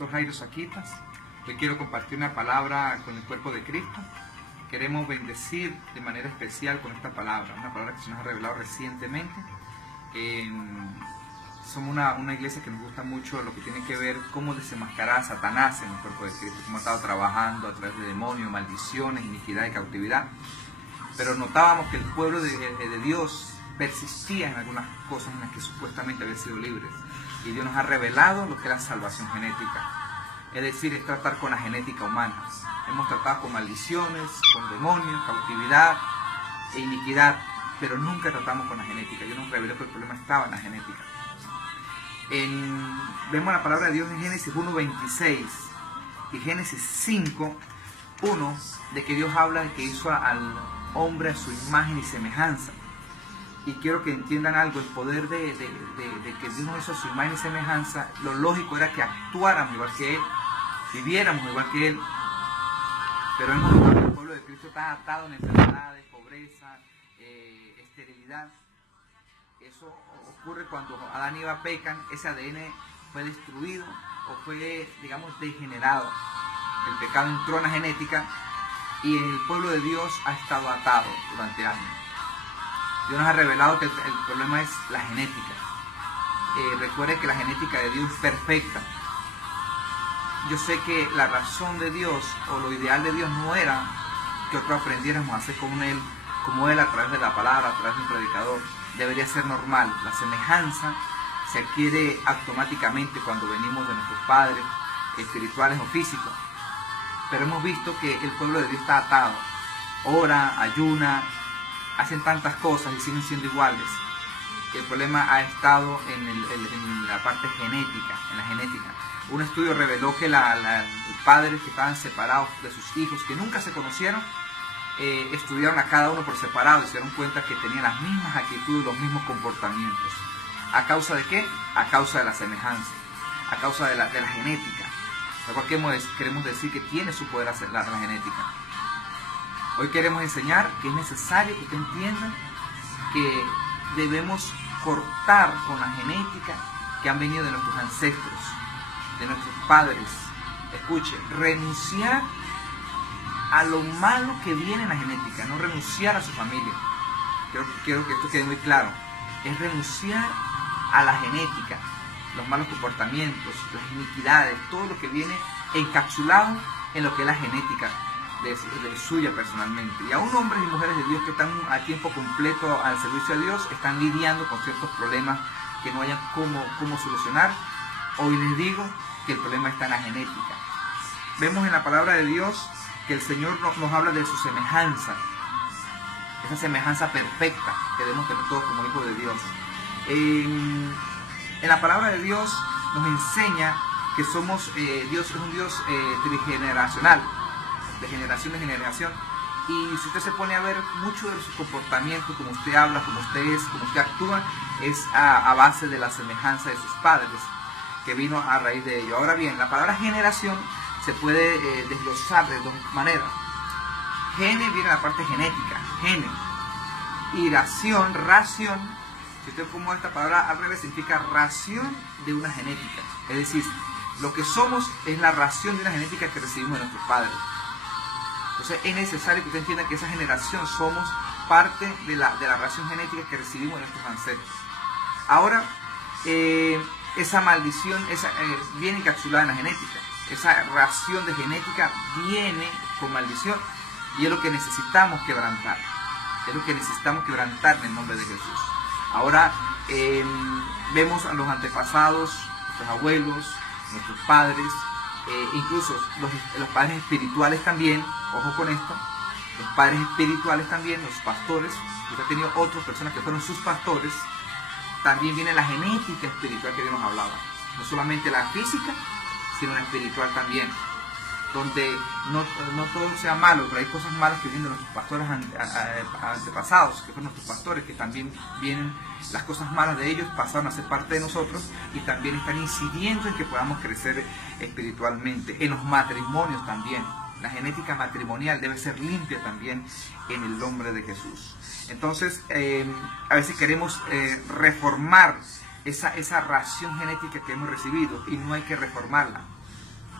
pastor Jairo Saquitas. Hoy quiero compartir una palabra con el cuerpo de Cristo. Queremos bendecir de manera especial con esta palabra, una palabra que se nos ha revelado recientemente. Somos una iglesia que nos gusta mucho lo que tiene que ver cómo desenmascarar a Satanás en el cuerpo de Cristo, cómo ha estado trabajando a través de demonios, maldiciones, iniquidad y cautividad. Pero notábamos que el pueblo de Dios persistía en algunas cosas en las que supuestamente había sido libres. Y Dios nos ha revelado lo que es la salvación genética. Es decir, es tratar con la genética humana. Hemos tratado con maldiciones, con demonios, cautividad e iniquidad, pero nunca tratamos con la genética. Dios nos reveló que el problema estaba en la genética. Vemos la palabra de Dios en Génesis 1:26 y Génesis 5:1, de que Dios habla de que hizo al hombre a su imagen y semejanza. Y quiero que entiendan algo, el poder de que Dios nos hizo a su imagen y semejanza. Lo lógico era que actuáramos igual que Él, viviéramos igual que Él. Pero hemos notado que el pueblo de Cristo está atado en enfermedades, pobreza, esterilidad. Eso ocurre cuando Adán y Eva pecan. Ese ADN fue destruido o fue, digamos, degenerado. El pecado entró en la genética y el pueblo de Dios ha estado atado durante años. Dios nos ha revelado que el problema es la genética. Recuerde que la genética de Dios es perfecta. Yo sé que la razón de Dios o lo ideal de Dios no era que nosotros aprendiéramos a hacer como Él a través de la palabra, a través de un predicador. Debería ser normal. La semejanza se adquiere automáticamente cuando venimos de nuestros padres, espirituales o físicos. Pero hemos visto que el pueblo de Dios está atado. Ora, ayuna, hacen tantas cosas y siguen siendo iguales. El problema ha estado en la parte genética, en la genética. Un estudio reveló que los padres que estaban separados de sus hijos, que nunca se conocieron, estudiaron a cada uno por separado y se dieron cuenta que tenían las mismas actitudes, los mismos comportamientos. ¿A causa de qué? A causa de la semejanza, a causa de la genética. ¿Por qué queremos decir que tiene su poder la genética? Hoy queremos enseñar que es necesario que usted entienda que debemos cortar con la genética que han venido de nuestros ancestros, de nuestros padres. Escuche, renunciar a lo malo que viene en la genética, no renunciar a su familia. Quiero que esto quede muy claro. Es renunciar a la genética, los malos comportamientos, las iniquidades, todo lo que viene encapsulado en lo que es la genética de suya personalmente. Y aún hombres y mujeres de Dios que están a tiempo completo al servicio de Dios están lidiando con ciertos problemas que no hayan cómo solucionar. Hoy les digo que el problema está en la genética. Vemos en la palabra de Dios que el Señor nos habla de su semejanza, esa semejanza perfecta que debemos tener todos como hijos de Dios. En la palabra de Dios nos enseña que Dios es un Dios trigeneracional, de generación en generación. Y si usted se pone a ver mucho de su comportamiento, como usted habla, como usted es, como usted actúa, es a base de la semejanza de sus padres, que vino a raíz de ello. Ahora bien, la palabra generación se puede desglosar de dos maneras. Gene viene de la parte genética, gene. Y ración, si usted ponga esta palabra al revés, significa ración de una genética. Es decir, lo que somos es la ración de una genética que recibimos de nuestros padres. Entonces es necesario que usted entienda que esa generación somos parte de la ración genética que recibimos de nuestros ancestros. Ahora, esa maldición viene encapsulada en la genética. Esa ración de genética viene con maldición y es lo que necesitamos quebrantar. Es lo que necesitamos quebrantar en el nombre de Jesús. Ahora vemos a los antepasados, nuestros abuelos, nuestros padres, incluso los padres espirituales también. Ojo con esto, los padres espirituales también, los pastores. Usted ha tenido otras personas que fueron sus pastores. También viene la genética espiritual que Dios nos hablaba. No solamente la física, sino la espiritual también. Donde no todo sea malo, pero hay cosas malas que vienen de nuestros pastores antepasados, que fueron nuestros pastores, que también vienen, las cosas malas de ellos pasaron a ser parte de nosotros y también están incidiendo en que podamos crecer espiritualmente. En los matrimonios también. La genética matrimonial debe ser limpia también en el nombre de Jesús. Entonces, a veces queremos reformar esa ración genética que hemos recibido y no hay que reformarla.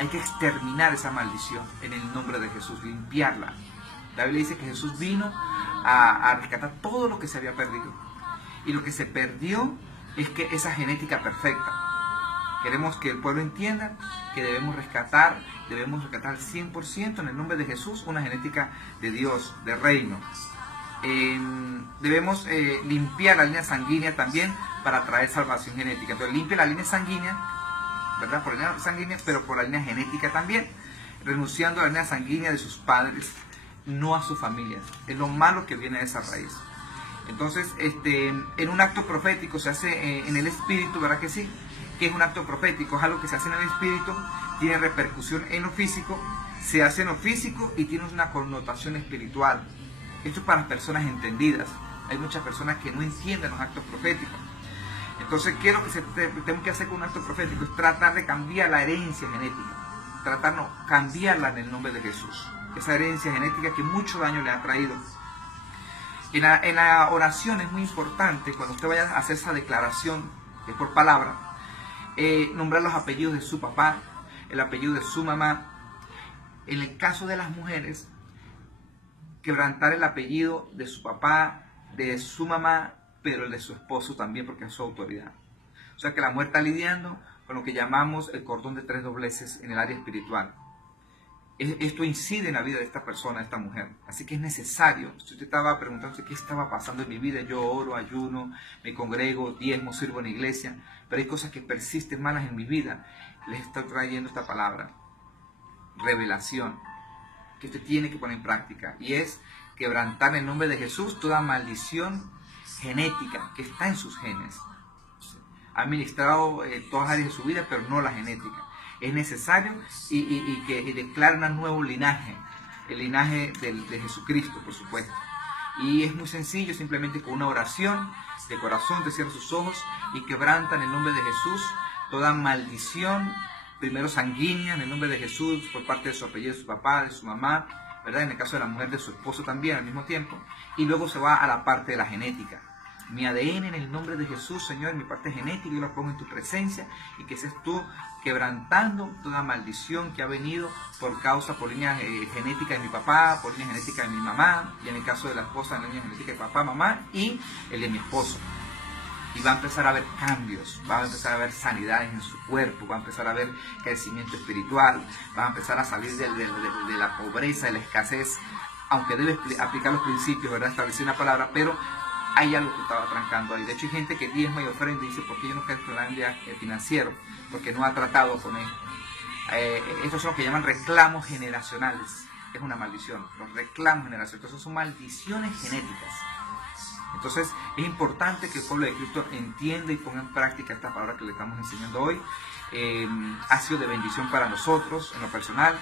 hay que exterminar esa maldición en el nombre de Jesús, limpiarla. La Biblia dice que Jesús vino a rescatar todo lo que se había perdido. Y lo que se perdió es que esa genética perfecta. Queremos que el pueblo entienda que debemos rescatar al 100% en el nombre de Jesús una genética de Dios, de reino. Debemos limpiar la línea sanguínea también para traer salvación genética. Entonces limpia la línea sanguínea, ¿verdad? Por la línea sanguínea, pero por la línea genética también, renunciando a la línea sanguínea de sus padres, no a sus familias. Es lo malo que viene de esa raíz. Entonces, en un acto profético se hace en el espíritu, ¿verdad que sí? Que es un acto profético, es algo que se hace en el espíritu, tiene repercusión en lo físico, se hace en lo físico y tiene una connotación espiritual. Esto es para personas entendidas. Hay muchas personas que no entienden los actos proféticos. Entonces, ¿qué es lo que tenemos que hacer con un acto profético? Es tratar de cambiar la herencia genética. Cambiarla en el nombre de Jesús. Esa herencia genética que mucho daño le ha traído. En la oración es muy importante, cuando usted vaya a hacer esa declaración, que es por palabra, nombrar los apellidos de su papá, el apellido de su mamá. En el caso de las mujeres, quebrantar el apellido de su papá, de su mamá, pero el de su esposo también, porque es su autoridad. O sea que la mujer está lidiando con lo que llamamos el cordón de 3 dobleces en el área espiritual. Esto incide en la vida de esta persona, de esta mujer. Así que es necesario. Si usted estaba preguntándose qué estaba pasando en mi vida, yo oro, ayuno, me congrego, diezmo, sirvo en la iglesia, pero hay cosas que persisten malas en mi vida. Les estoy trayendo esta palabra, revelación, que usted tiene que poner en práctica, y es quebrantar en el nombre de Jesús toda maldición genética que está en sus genes. Ha administrado todas las áreas de su vida, pero no la genética. Es necesario y que declare un nuevo linaje, el linaje de Jesucristo, por supuesto. Y es muy sencillo, simplemente con una oración de corazón, te cierra sus ojos y quebranta en el nombre de Jesús toda maldición, primero sanguínea, en el nombre de Jesús, por parte de su apellido, de su papá, de su mamá, ¿verdad? En el caso de la mujer, de su esposo también al mismo tiempo. Y luego se va a la parte de la genética. Mi ADN en el nombre de Jesús, Señor, mi parte genética, yo la pongo en tu presencia, y que seas tú quebrantando toda maldición que ha venido por línea genética de mi papá, por línea genética de mi mamá, y en el caso de la esposa, en la línea genética de papá, mamá, y el de mi esposo. Y va a empezar a haber cambios, va a empezar a haber sanidades en su cuerpo, va a empezar a haber crecimiento espiritual, va a empezar a salir de la pobreza, de la escasez, aunque debe aplicar los principios, ¿verdad? Establecer una palabra, pero hay algo que estaba trancando ahí. De hecho, hay gente que diezma y ofrenda y dice, ¿por qué yo no quiero el plan financiero? Porque no ha tratado con él. Estos son los que llaman reclamos generacionales. Es una maldición, los reclamos generacionales. Entonces son maldiciones genéticas. Entonces es importante que el pueblo de Cristo entienda y ponga en práctica esta palabra que le estamos enseñando hoy. Ha sido de bendición para nosotros en lo personal.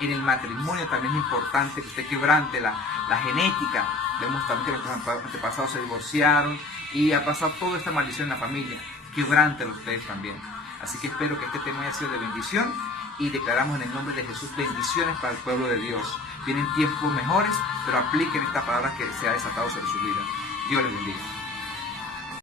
En el matrimonio también es importante que usted quebrante la genética. Vemos también que nuestros antepasados se divorciaron y ha pasado toda esta maldición en la familia. Quebrántelo ustedes también. Así que espero que este tema haya sido de bendición y declaramos en el nombre de Jesús bendiciones para el pueblo de Dios. Vienen tiempos mejores, pero apliquen esta palabra que se ha desatado sobre su vida. Dios les bendiga.